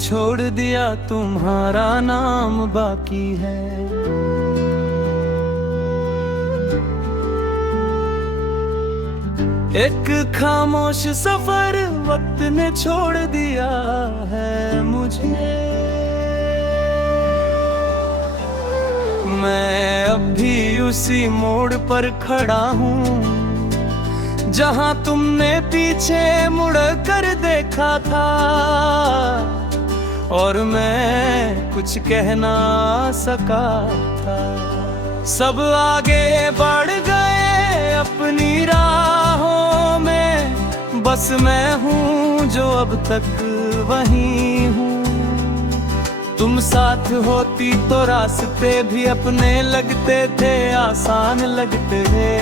छोड़ दिया, तुम्हारा नाम बाकी है। एक खामोश सफर वक्त ने छोड़ दिया है मुझे। मैं अब भी उसी मोड़ पर खड़ा हूँ जहाँ तुमने पीछे मुड़ कर देखा था, और मैं कुछ कह ना सका था। सब आगे बढ़ गए अपनी राहों में, बस मैं हूँ जो अब तक वहीं हूँ। तुम साथ होती तो रास्ते भी अपने लगते थे, आसान लगते थे।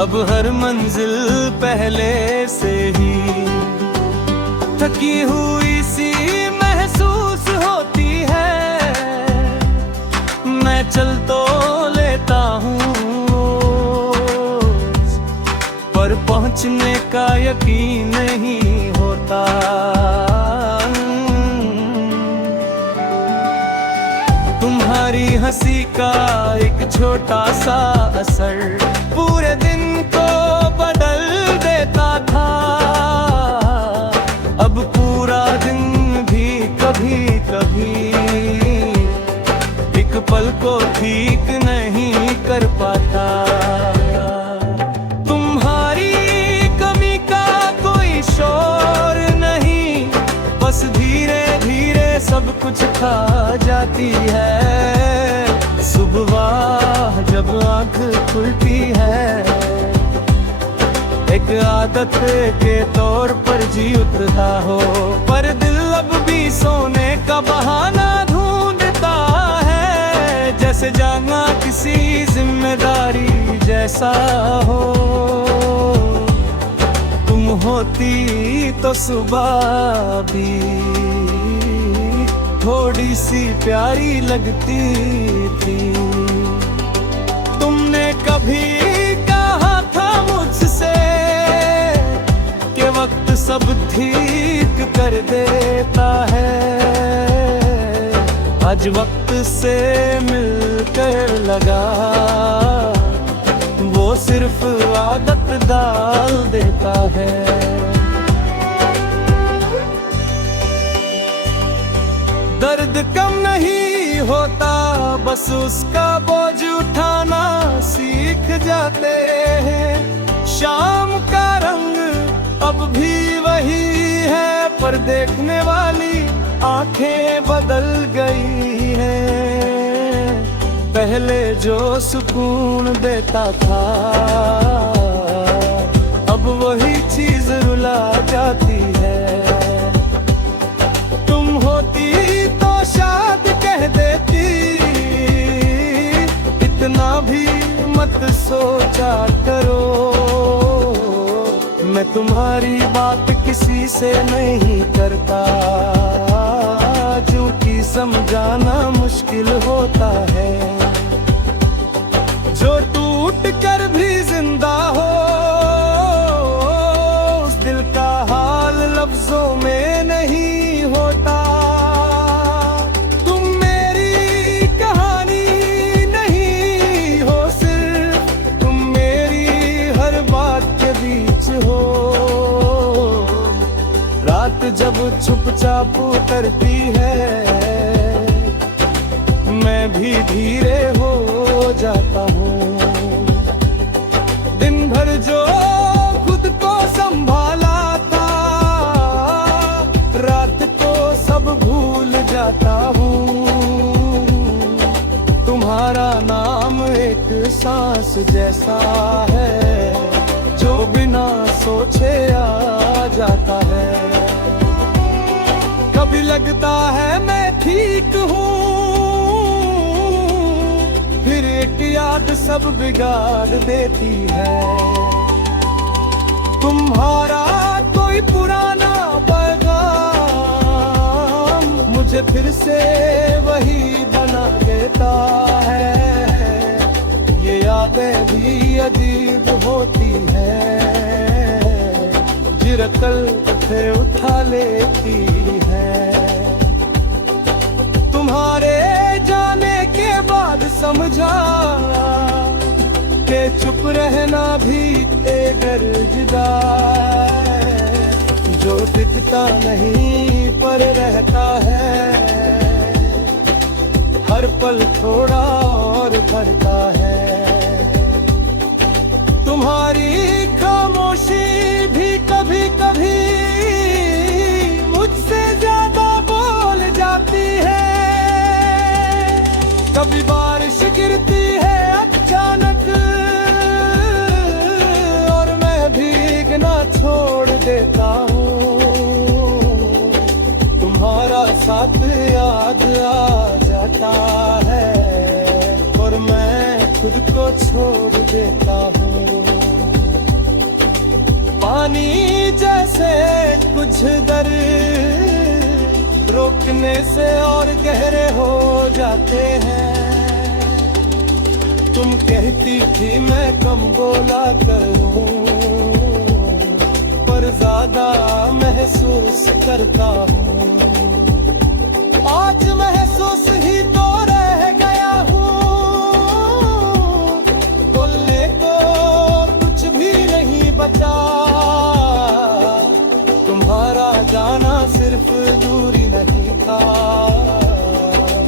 अब हर मंजिल पहले से ही थकी हुई सी महसूस होती है। मैं चल तो लेता हूँ पर पहुँचने का यकीन नहीं होता। तुम्हारी हंसी का एक छोटा सा असर पूरे दिन को बदल देता था। अब पूरा दिन भी कभी कभी एक पल को ठीक नहीं कर पाता। तुम्हारी कमी का कोई शोर नहीं, बस धीरे धीरे सब कुछ खा जाती है। सुबह जब आँख खुलती है, एक आदत के तौर पर जी उठता हो, पर दिल अब भी सोने का बहाना ढूंढता है। जैसे जाना किसी जिम्मेदारी जैसा हो। तुम होती तो सुबह भी थोड़ी सी प्यारी लगती थी। तुमने कभी कहा था मुझसे कि वक्त सब ठीक कर देता है। आज वक्त से मिलकर लगा वो सिर्फ आदत डाल देता है। दर्द कम नहीं होता, बस उसका बोझ उठाना सीख जाते हैं। शाम का रंग अब भी वही है, पर देखने वाली आंखें बदल गई हैं। पहले जो सुकून देता था, अब वही चीज रुला जाती है। तुम होती तो शायद कह देती, इतना भी मत सोचा करो। मैं तुम्हारी बात किसी से नहीं करता, क्योंकि समझाना मुश्किल होता है। जो टूट कर भी जिंदा हो, उस दिल का हाल लफ्जों में नहीं होता। तुम मेरी कहानी नहीं हो, सिर्फ तुम मेरी हर बात के बीच हो। रात जब चुपचाप उतरती है, मैं भी धीरे हो जाता हूँ। दिन भर जो खुद को संभाला था, रात को सब भूल जाता हूँ। तुम्हारा नाम एक सांस जैसा है, जो बिना सोचे आ जाता है। कभी लगता है मैं ठीक हूँ, फिर एक याद सब बिगाड़ देती है। तुम्हारा कोई पुराना पैगाम मुझे फिर से वही बना देता है। ये यादें भी अजीब होती हैं, जिरकल से उठा लेती मगर जुदा है, जो दिखता नहीं पर रहता है, हर पल थोड़ा और बढ़ता है। तुम्हारी खामोशी भी कभी कभी मुझसे ज्यादा बोल जाती है। कभी बारिश गिरती है अचानक और मैं भीगना छोड़ देता हूँ। तुम्हारा साथ याद आ जाता है और मैं खुद को छोड़ देता हूँ। पानी जैसे कुछ दर रोकने से और गहरे हो जाते हैं। तुम कहती थी मैं कम बोला करूं, पर ज्यादा महसूस करता हूँ। आज महसूस ही तो रह गया हूँ, बोलने को कुछ भी नहीं बचा। तुम्हारा जाना सिर्फ दूरी नहीं था,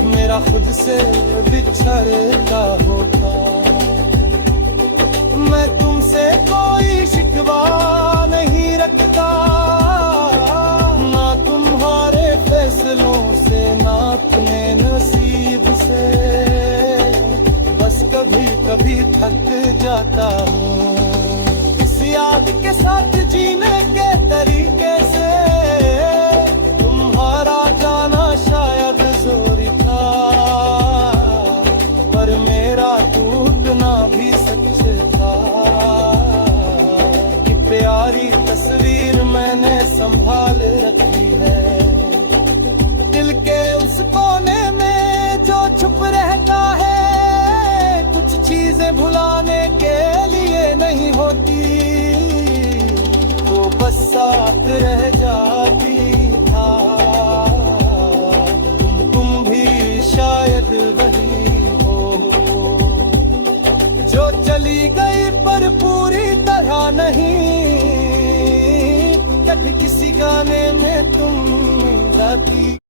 मेरा खुद से बिछड़ता होता। मैं तुमसे कोई शिकवा नहीं रखता, ना तुम्हारे फैसलों से ना अपने नसीब से। बस कभी कभी थक जाता हूँ इस याद के साथ जीने